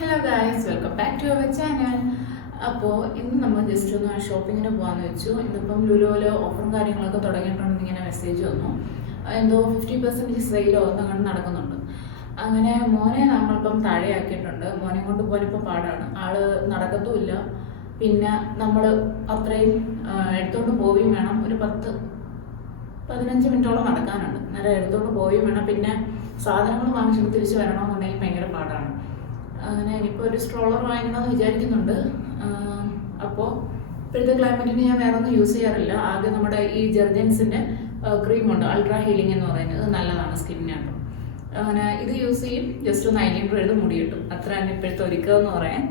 Hello guys, welcome back to our channel. അപ്പോൾ ഇന്ന് നമ്മൾ ജസ്റ്റ് ഒന്ന് ഷോപ്പിങ്ങിന് പോകാമെന്ന് വെച്ചു. ഇന്നിപ്പം ലുലുവില് ഓഫറും കാര്യങ്ങളൊക്കെ തുടങ്ങിയിട്ടുണ്ടെന്ന് ഇങ്ങനെ മെസ്സേജ് വന്നു. എന്തോ 50% സെയിലോ അങ്ങനെ നടക്കുന്നുണ്ട്. അങ്ങനെ മോനെ നമ്മളിപ്പം താഴെയാക്കിയിട്ടുണ്ട്. മോനെ കൊണ്ട് പോകാനിപ്പോൾ പാടാണ്. ആള് നടക്കത്തുമില്ല. പിന്നെ നമ്മൾ അത്രയും എടുത്തോണ്ട് പോവുകയും വേണം. ഒരു 10-15 മിനിറ്റോളം നടക്കാനുണ്ട്. അന്നേരം എടുത്തോണ്ട് പോവുകയും വേണം. പിന്നെ സാധനങ്ങൾ വാങ്ങിച്ചിട്ട് തിരിച്ച് വരണമെന്നുണ്ടെങ്കിൽ ഭയങ്കര പാടാണ്. അങ്ങനെ ഇനിയിപ്പോൾ ഒരു സ്ട്രോളർ വാങ്ങണമെന്ന് വിചാരിക്കുന്നുണ്ട്. അപ്പോൾ ഇപ്പോഴത്തെ ക്ലൈമറ്റിന് ഞാൻ വേറെ ഒന്നും യൂസ് ചെയ്യാറില്ല. ആകെ നമ്മുടെ ഈ ജെർജൻസിൻ്റെ ക്രീമുണ്ട്, അൾട്രാ ഹീലിംഗ് എന്ന് പറയുന്നത്. നല്ലതാണ് സ്കിന്നിനായിട്ട്. അങ്ങനെ ഇത് യൂസ് ചെയ്യും. ജസ്റ്റ് ഒന്ന് ഐലൈനർ എഴുതി മുടി കിട്ടും. അത്രയാണ് ഇപ്പോഴത്തെ ഒരുക്കമെന്ന് പറയാൻ.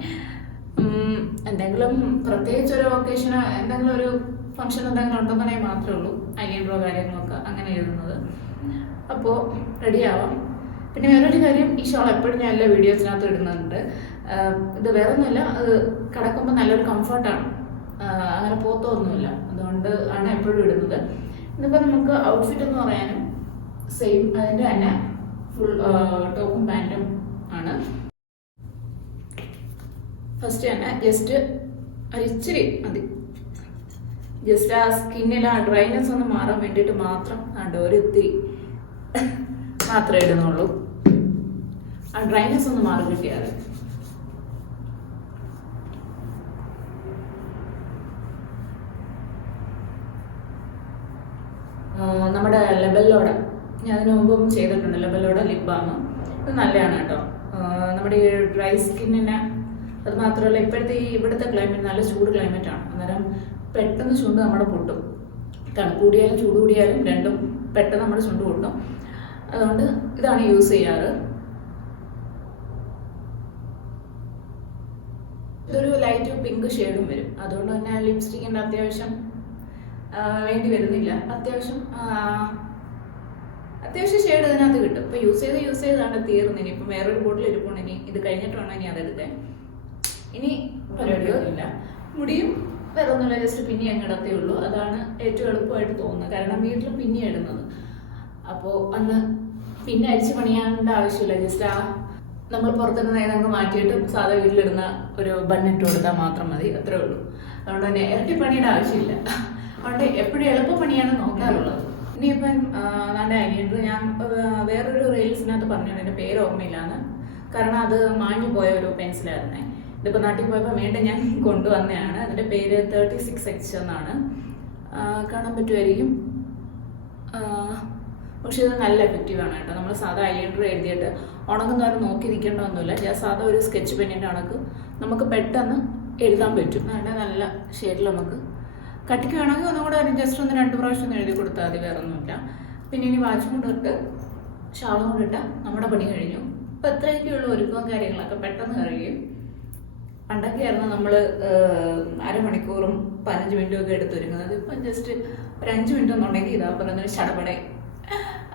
എന്തെങ്കിലും പ്രത്യേകിച്ച് ഒരു ഒക്കേഷനോ എന്തെങ്കിലും ഒരു ഫംഗ്ഷൻ എന്തെങ്കിലും ഉണ്ടെന്നുണ്ടെങ്കിൽ മാത്രമേ ഉള്ളൂ ഐലൈനറോ കാര്യങ്ങളൊക്കെ അങ്ങനെ എഴുതുന്നത്. അപ്പോൾ റെഡിയാവാം. പിന്നെ വേറൊരു കാര്യം, ഈ ഷോൾ എപ്പോഴും ഞാൻ എല്ലാ വീഡിയോസിനകത്ത് ഇടുന്നുണ്ട്. ഇത് വേറെ ഒന്നുമില്ല, അത് കിടക്കുമ്പോൾ നല്ലൊരു കംഫർട്ടാണ്, അങ്ങനെ പോത്തൊന്നുമില്ല. അതുകൊണ്ട് ആണ് എപ്പോഴും ഇടുന്നത്. ഇന്നിപ്പോൾ നമുക്ക് ഔട്ട്ഫിറ്റ് എന്ന് പറയാനും സെയിം അതിൻ്റെ തന്നെ ഫുൾ ടോപ്പും പാൻറ്റും ആണ്. ഫസ്റ്റ് തന്നെ ജസ്റ്റ് ഇച്ചിരി മതി, ജസ്റ്റ് ആ സ്കിന്നിലെ ആ ഡ്രൈനെസ് ഒന്ന് മാറാൻ വേണ്ടിയിട്ട് മാത്രം ഒരു ഇത്തിരി മാത്രമേ ഇടുന്നുള്ളൂ. ആ ഡ്രൈനെസ് ഒന്ന് മാറി കിട്ടിയാൽ നമ്മുടെ ലെബലിലോടെ ഞാൻ അതിന് മുമ്പും ചെയ്തിട്ടുണ്ട്. ലെബലിലോടെ ലിപ് ബാം ഇത് നല്ലതാണ് കേട്ടോ. നമ്മുടെ ഈ ഡ്രൈ സ്കിന്നിനെ, അത് മാത്രമല്ല ഇപ്പോഴത്തെ ഈ ഇവിടുത്തെ ക്ലൈമറ്റ് നല്ല ചൂട് ക്ലൈമറ്റാണ്. അന്നേരം പെട്ടെന്ന് ചുണ്ട് നമ്മുടെ പൊട്ടും. തണുപ്പ് കൂടിയാലും ചൂട് കൂടിയാലും രണ്ടും പെട്ടെന്ന് നമ്മുടെ ചുണ്ട് പൊട്ടും. അതുകൊണ്ട് ഇതാണ് യൂസ് ചെയ്യാറ്. ഇതൊരു ലൈറ്റ് പിങ്ക് ഷെയ്ഡും വരും. അതുകൊണ്ട് തന്നെ ലിപ്സ്റ്റിക്കിൻ്റെ അത്യാവശ്യം വേണ്ടി വരുന്നില്ല. അത്യാവശ്യം ഷെയ്ഡ് ഇതിനകത്ത് കിട്ടും. ഇപ്പോൾ യൂസ് ചെയ്താണ് തീർന്നിനി. ഇപ്പം വേറൊരു ബോട്ടിൽ ഇരിപ്പുണ്ട്. ഇനി ഇത് കഴിഞ്ഞിട്ട് വേണം ഇനി അതെടുക്കാൻ. ഇനി പരിപാടിയൊന്നുമില്ല. മുടിയും വേറെ ഒന്നുമില്ല, ജസ്റ്റ് പിന്നെ അങ്ങ് ഇടത്തേ ഉള്ളൂ. അതാണ് ഏറ്റവും എളുപ്പമായിട്ട് തോന്നുന്നത്. കാരണം വീട്ടിൽ പിന്നെ ഇടുന്നത്. അപ്പോൾ അന്ന് പിന്നെ അരിച്ച് പണിയാണ്ട ആവശ്യമില്ല. ജസ്റ്റ് നമ്മൾ പുറത്തുനിന്ന് അങ്ങ് മാറ്റിയിട്ട് സാധാ വീട്ടിലിടുന്ന ഒരു ബണ്ണിട്ട് കൊടുത്താൽ മാത്രം മതി. അത്രേ ഉള്ളൂ. അതുകൊണ്ട് തന്നെ ഇരട്ടി പണിയുടെ ആവശ്യമില്ല. അതുകൊണ്ട് എപ്പോഴും എളുപ്പ പണിയാണ് നോക്കാറുള്ളത്. ഇനിയിപ്പം നല്ല ഐലൈനർ ഞാൻ വേറൊരു റീൽസിനകത്ത് പറഞ്ഞിട്ടുണ്ട്, എൻ്റെ പേര് ഓർമ്മയില്ലാന്ന്. കാരണം അത് മാഞ്ഞു പോയ ഒരു പെൻസിലായിരുന്നേ. ഇതിപ്പോൾ നാട്ടിൽ പോയപ്പോൾ വീണ്ടും ഞാൻ കൊണ്ടുവന്നതാണ്. അതിൻ്റെ പേര് 36H എന്നാണ്. കാണാൻ പറ്റുമായിരിക്കും. പക്ഷെ ഇത് നല്ല എഫക്റ്റീവാണ് കേട്ടോ. നമ്മൾ സാധാ ഐലൈനർ എഴുതിയിട്ട് ഉണങ്ങുന്നവരെ നോക്കി നിൽക്കേണ്ടതൊന്നുമില്ല. ഞാൻ സാധാ ഒരു സ്കെച്ച് പെന്നിൻ്റെ കണക്ക് നമുക്ക് പെട്ടെന്ന് എഴുതാൻ പറ്റും. നല്ല ഷെയ്ഡിൽ നമുക്ക് കട്ടിക്ക് വേണമെങ്കിൽ ഒന്നും കൂടെ ജസ്റ്റ് ഒന്ന് 2 പ്രാവശ്യം ഒന്ന് എഴുതി കൊടുത്താൽ മതി, വേറെ ഒന്നുമില്ല. പിന്നെ ഇനി വാച്ചും കൊണ്ടിട്ട് ഷാളും കൊണ്ടിട്ട് നമ്മുടെ പണി കഴിഞ്ഞു. ഇപ്പം എത്രയൊക്കെയുള്ള ഒരുക്കവും കാര്യങ്ങളൊക്കെ പെട്ടെന്ന് കഴിയും. പണ്ടൊക്കെ ആയിരുന്നു നമ്മൾ അരമണിക്കൂറും 15 മിനിറ്റും ഒക്കെ എടുത്തൊരുങ്ങുന്നത്. ഇപ്പം ജസ്റ്റ് ഒരു 5 മിനിറ്റ് എന്നുണ്ടെങ്കിൽ ഇതാ പറയുന്നത് ചടപടെ.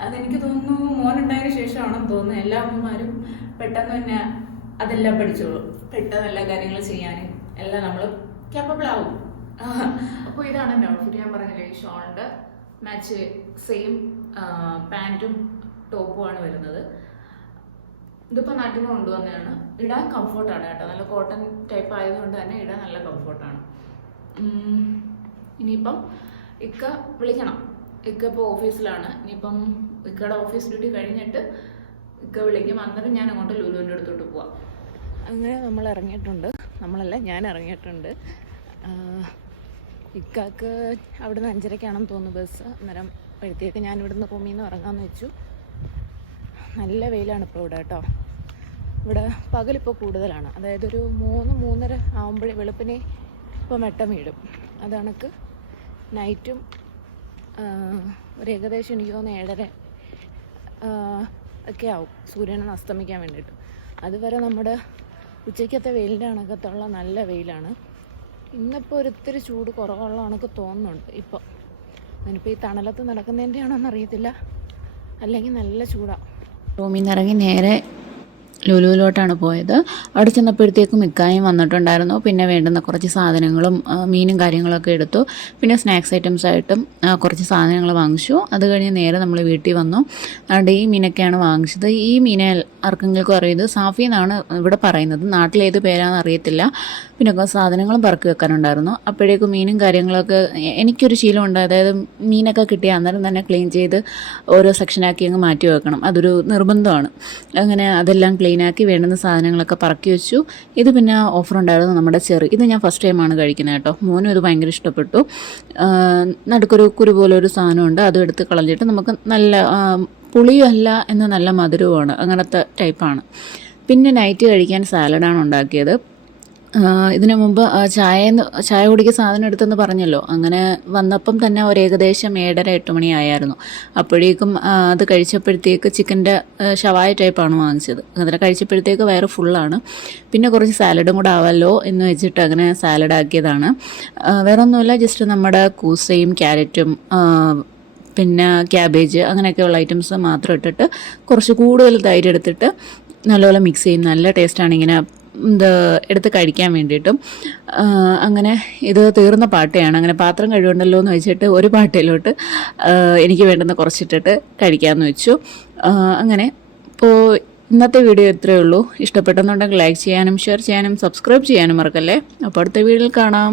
അതെനിക്ക് തോന്നുന്നു മോനുണ്ടായതിനു ശേഷമാണെന്ന് തോന്നുന്നു എല്ലാ അമ്മമാരും പെട്ടെന്ന് തന്നെ അതെല്ലാം പഠിച്ചോളും. പെട്ടെന്ന് എല്ലാ കാര്യങ്ങളും ചെയ്യാനും എല്ലാം നമ്മൾ ക്യാപ്പബിൾ ആവും. അപ്പോൾ ഇതാണ് എൻ്റെ ഔട്ട്ഫിറ്റ്. ഞാൻ പറഞ്ഞില്ലേ, ഈ ഷോളിൻ്റെ മാച്ച് സെയിം പാൻറ്റും ടോപ്പുമാണ് വരുന്നത്. ഇതിപ്പോൾ നാട്ടിൽ നിന്ന് കൊണ്ടുവന്നതാണ്. ഇടാൻ കംഫർട്ടാണ് കേട്ടോ. നല്ല കോട്ടൺ ടൈപ്പ് ആയതുകൊണ്ട് തന്നെ ഇടാൻ നല്ല കംഫർട്ടാണ്. ഇനിയിപ്പം ഇക്ക വിളിക്കണം. ഇക്ക ഇപ്പോൾ ഓഫീസിലാണ്. ഇനിയിപ്പം ഇക്കയുടെ ഓഫീസ് ഡ്യൂട്ടി കഴിഞ്ഞിട്ട് ഇക്ക വിളിക്കും. അന്നേരം ഞാൻ അങ്ങോട്ട് ലുലുവിൻ്റെ അടുത്തോട്ട് പോവാം. അങ്ങനെ നമ്മൾ ഇറങ്ങിയിട്ടുണ്ട്. നമ്മളല്ല, ഞാൻ ഇറങ്ങിയിട്ടുണ്ട്. ഇക്കാക്ക് അവിടുന്ന് 5:30 തോന്നുന്നു ബസ്. അന്നേരം അപ്പോഴത്തേക്ക് ഞാൻ ഇവിടുന്ന് പൊമ്മീന്ന് ഇറങ്ങാമെന്ന് വെച്ചു. നല്ല വെയിലാണ് ഇപ്പോൾ ഇവിടെ കേട്ടോ. ഇവിടെ പകലിപ്പോൾ കൂടുതലാണ്. അതായത് ഒരു 3-3:30 ആകുമ്പോഴേ വെളുപ്പിനെ ഇപ്പോൾ വെട്ടം വീഴും. അത് കണക്ക് നൈറ്റും ഒരു ഏകദേശം എനിക്ക് തോന്നുന്നു 7:30 ഒക്കെ ആവും സൂര്യനെ അസ്തമിക്കാൻ വേണ്ടിയിട്ട്. അതുവരെ നമ്മുടെ ഉച്ചയ്ക്കത്തെ വെയിലിൻ്റെ കണക്കത്തുള്ള നല്ല വെയിലാണ്. ഇന്നിപ്പോൾ ഒരിത്തിരി ചൂട് കുറവുള്ള കണക്ക് തോന്നുന്നുണ്ട്. ഇപ്പോൾ ഞാനിപ്പോൾ ഈ തണലത്ത് നടക്കുന്നതിൻ്റെ ആണോന്ന് അറിയത്തില്ല, അല്ലെങ്കിൽ നല്ല ചൂടാണ്. റൂമിൽ നിന്ന് ഇറങ്ങി നേരെ ലുലുവിലോട്ടാണ് പോയത്. അവിടെ ചെന്നപ്പോഴത്തേക്കും മിക്കായും വന്നിട്ടുണ്ടായിരുന്നു. പിന്നെ വേണ്ടുന്ന കുറച്ച് സാധനങ്ങളും മീനും കാര്യങ്ങളൊക്കെ എടുത്തു. പിന്നെ സ്നാക്സ് ഐറ്റംസ് ആയിട്ടും കുറച്ച് സാധനങ്ങൾ വാങ്ങിച്ചു. അത് കഴിഞ്ഞ് നേരെ നമ്മൾ വീട്ടിൽ വന്നു. അതുകൊണ്ട് ഈ മീനൊക്കെയാണ് വാങ്ങിച്ചത്. ഈ മീനെ ആർക്കെങ്കിലും അറിയുന്നത് സാഫി എന്നാണ് ഇവിടെ പറയുന്നത്. നാട്ടിലേത് പേരാണെന്ന് അറിയത്തില്ല. പിന്നെ സാധനങ്ങളും പറക്കി വെക്കാനുണ്ടായിരുന്നു. അപ്പോഴേക്കും മീനും കാര്യങ്ങളൊക്കെ എനിക്കൊരു ശീലമുണ്ട്. അതായത് മീനൊക്കെ കിട്ടിയാൽ അന്നേരം തന്നെ ക്ലീൻ ചെയ്ത് ഓരോ സെക്ഷനാക്കി അങ്ങ് മാറ്റി വെക്കണം. അതൊരു നിർബന്ധമാണ്. അങ്ങനെ അതെല്ലാം ക്ലീനാക്കി വേണ്ടുന്ന സാധനങ്ങളൊക്കെ പറക്കി വെച്ചു. ഇത് പിന്നെ ഓഫർ ഉണ്ടായിരുന്നു നമ്മുടെ ചെറി. ഇത് ഞാൻ ഫസ്റ്റ് ടൈമാണ് കഴിക്കുന്നത് കേട്ടോ. മോനും ഇത് ഭയങ്കര ഇഷ്ടപ്പെട്ടു. നടുക്കൊരു കുരു പോലെ ഒരു സാധനമുണ്ട്. അതും എടുത്ത് കളഞ്ഞിട്ട് നമുക്ക് നല്ല പുളിയും അല്ല എന്ന നല്ല മധുരവുമാണ്. അങ്ങനത്തെ ടൈപ്പാണ്. പിന്നെ നൈറ്റ് കഴിക്കാൻ സാലഡാണ് ഉണ്ടാക്കിയത്. ഇതിനു മുമ്പ് ചായ കുടിക്കുക സാധനം എടുത്തെന്ന് പറഞ്ഞല്ലോ. അങ്ങനെ വന്നപ്പം തന്നെ ഒരു ഏകദേശം 7:30-8 മണി ആയായിരുന്നു. അപ്പോഴേക്കും അത് കഴിച്ചപ്പോഴത്തേക്ക് ചിക്കൻ്റെ ഷവായ ടൈപ്പാണ് വാങ്ങിച്ചത്. അങ്ങനെ കഴിച്ചപ്പോഴത്തേക്ക് വയറ് ഫുള്ളാണ്. പിന്നെ കുറച്ച് സാലഡും കൂടെ ആവാമല്ലോ എന്ന് വെച്ചിട്ട് അങ്ങനെ സാലഡ് ആക്കിയതാണ്. വേറെ ഒന്നുമില്ല, ജസ്റ്റ് നമ്മുടെ കൂസയും ക്യാരറ്റും പിന്നെ ക്യാബേജ് അങ്ങനെയൊക്കെയുള്ള ഐറ്റംസ് മാത്രം ഇട്ടിട്ട് കുറച്ച് കൂടുതൽ തൈര് എടുത്തിട്ട് നല്ലപോലെ മിക്സ് ചെയ്യും. നല്ല ടേസ്റ്റാണ് ഇങ്ങനെ എടുത്ത് കഴിക്കാൻ വേണ്ടിയിട്ടും. അങ്ങനെ ഇത് തീർന്ന പാട്ടയാണ്. അങ്ങനെ പാത്രം കഴിവുണ്ടല്ലോ എന്ന് വെച്ചിട്ട് ഒരു പാട്ടയിലോട്ട് എനിക്ക് വേണ്ടുന്ന കുറച്ചിട്ടിട്ട് കഴിക്കാമെന്ന് വെച്ചു. അങ്ങനെ ഇപ്പോൾ ഇന്നത്തെ വീഡിയോ ഇത്രയേ ഉള്ളൂ. ഇഷ്ടപ്പെട്ടെന്നുണ്ടെങ്കിൽ ലൈക്ക് ചെയ്യാനും ഷെയർ ചെയ്യാനും സബ്സ്ക്രൈബ് ചെയ്യാനും മറക്കല്ലേ. അപ്പോൾ അടുത്ത വീഡിയോയിൽ കാണാം.